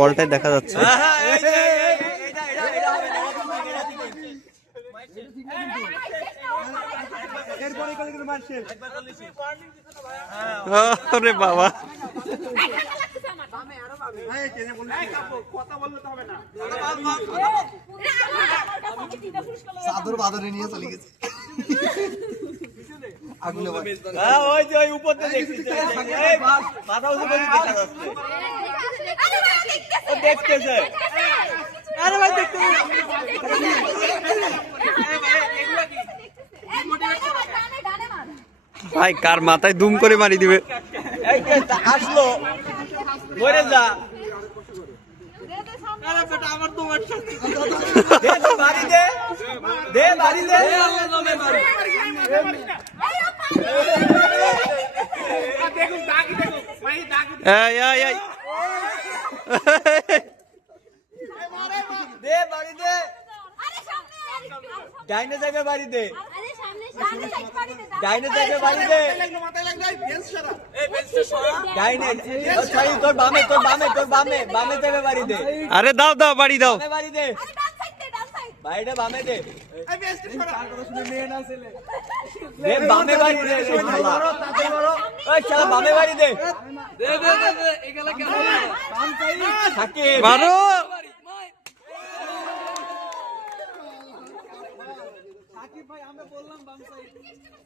বলটাই দেখা যাচ্ছে। আরে বাবা চাদর বাদরে নিয়ে চলে গেছে। ভাই কার মাথায় দুম করে মারি দিবে। আসলো মরে যা বাড়ি দে দে বাড়ি দে দে বাড়ি দে ডাইনে যাবে বাড়ি দে ডাইনে যাবে বাড়ি দে ডাইনে সরি তোর বামে তোর বামে তোর বামে বামে যাবে বাড়ি দে। আরে দাও দাও বাড়ি দাও বাড়ি দে বাড়িটা বামে দে দে বামে বাড়ি দে ওই শালা বামে বাড়ি দে সাকিব মারো